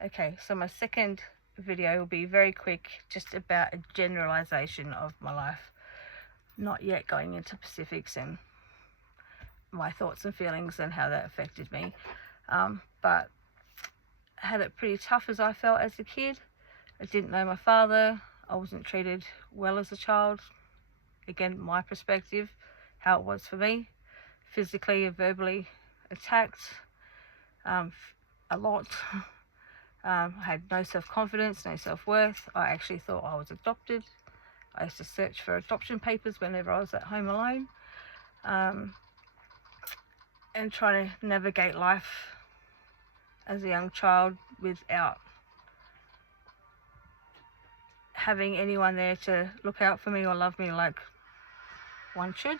Okay, so my second video will be very quick, just about a generalization of my life, not yet going into specifics and my thoughts and feelings and how that affected me. But I had it pretty tough as I felt as a kid. I didn't know my father. I wasn't treated well as a child. Again, my perspective, how it was for me. Physically and verbally attacked a lot. I had no self-confidence, no self-worth. I actually thought I was adopted. I used to search for adoption papers whenever I was at home alone, and trying to navigate life as a young child without having anyone there to look out for me or love me like one should.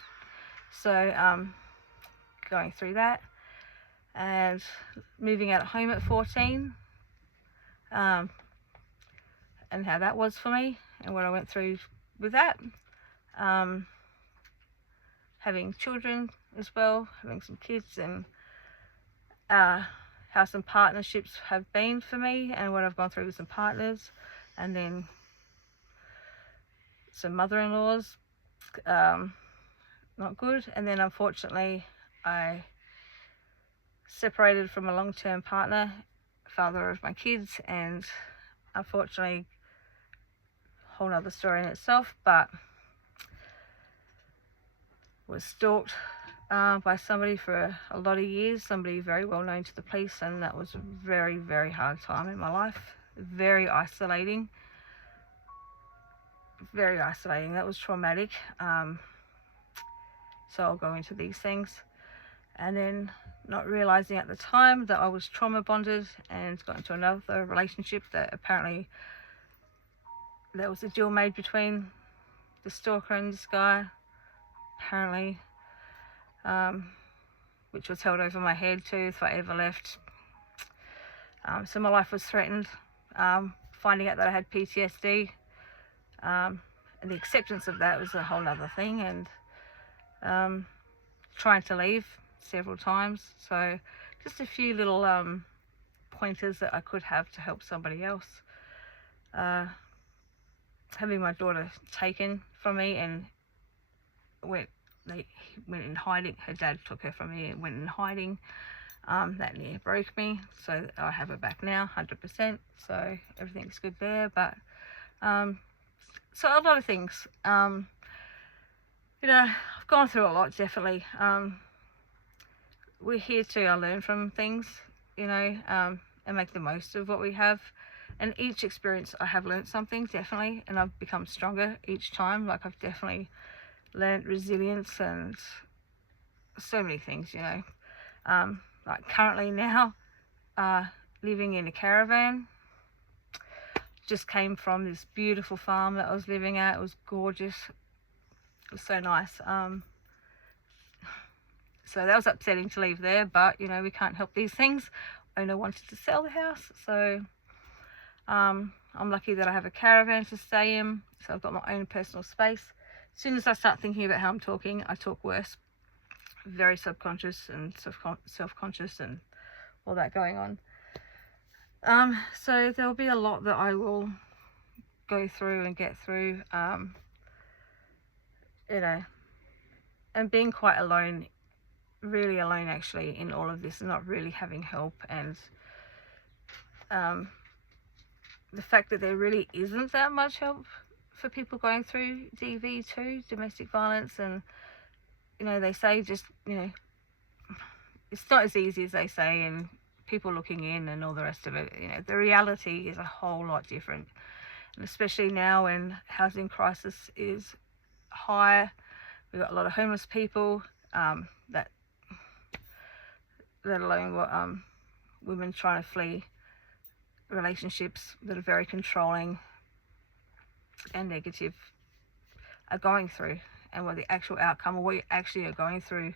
So going through that and moving out of home at 14, and how that was for me and what I went through with that. Having children as well, having some kids, and how some partnerships have been for me and what I've gone through with some partners, and then some mother-in-laws, not good. And then unfortunately I separated from a long-term partner, father of my kids, and unfortunately a whole nother story in itself, but was stalked by somebody for a lot of years, somebody very well known to the police, and that was a very, very hard time in my life. Very isolating. Very isolating. That was traumatic. So I'll go into these things. And then not realizing at the time that I was trauma bonded and got into another relationship that apparently there was a deal made between the stalker and this guy, apparently, which was held over my head too if I ever left. So my life was threatened. Finding out that I had PTSD, and the acceptance of that was a whole other thing, and trying to leave several times. So just a few little pointers that I could have to help somebody else. Having my daughter taken from me and went in hiding. Her dad took her from me and went in hiding. That near broke me, so I have her back now 100%, so everything's good there. But so a lot of things, I've gone through a lot, definitely. We're here to learn from things, and make the most of what we have. And each experience I have learned something, definitely, and I've become stronger each time. Like, I've definitely learned resilience and so many things, like currently now, living in a caravan. Just came from this beautiful farm that I was living at. It was gorgeous. It was so nice. So that was upsetting to leave there, but we can't help these things. Owner wanted to sell the house, so I'm lucky that I have a caravan to stay in, so I've got my own personal space. As soon as I start thinking about how I'm talking, I talk worse. Very subconscious and self-conscious and all that going on. So there'll be a lot that I will go through and get through, and being quite alone, really alone actually, in all of this, and not really having help, and the fact that there really isn't that much help for people going through DV too, domestic violence, and they say just, it's not as easy as they say, and people looking in and all the rest of it. The reality is a whole lot different, and especially now when housing crisis is high. We've got a lot of homeless people, that let alone what women trying to flee relationships that are very controlling and negative are going through, and what the actual outcome, or what you actually are going through,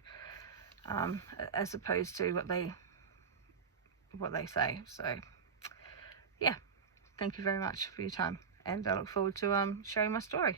as opposed to what they say. So yeah, thank you very much for your time, and I look forward to sharing my story.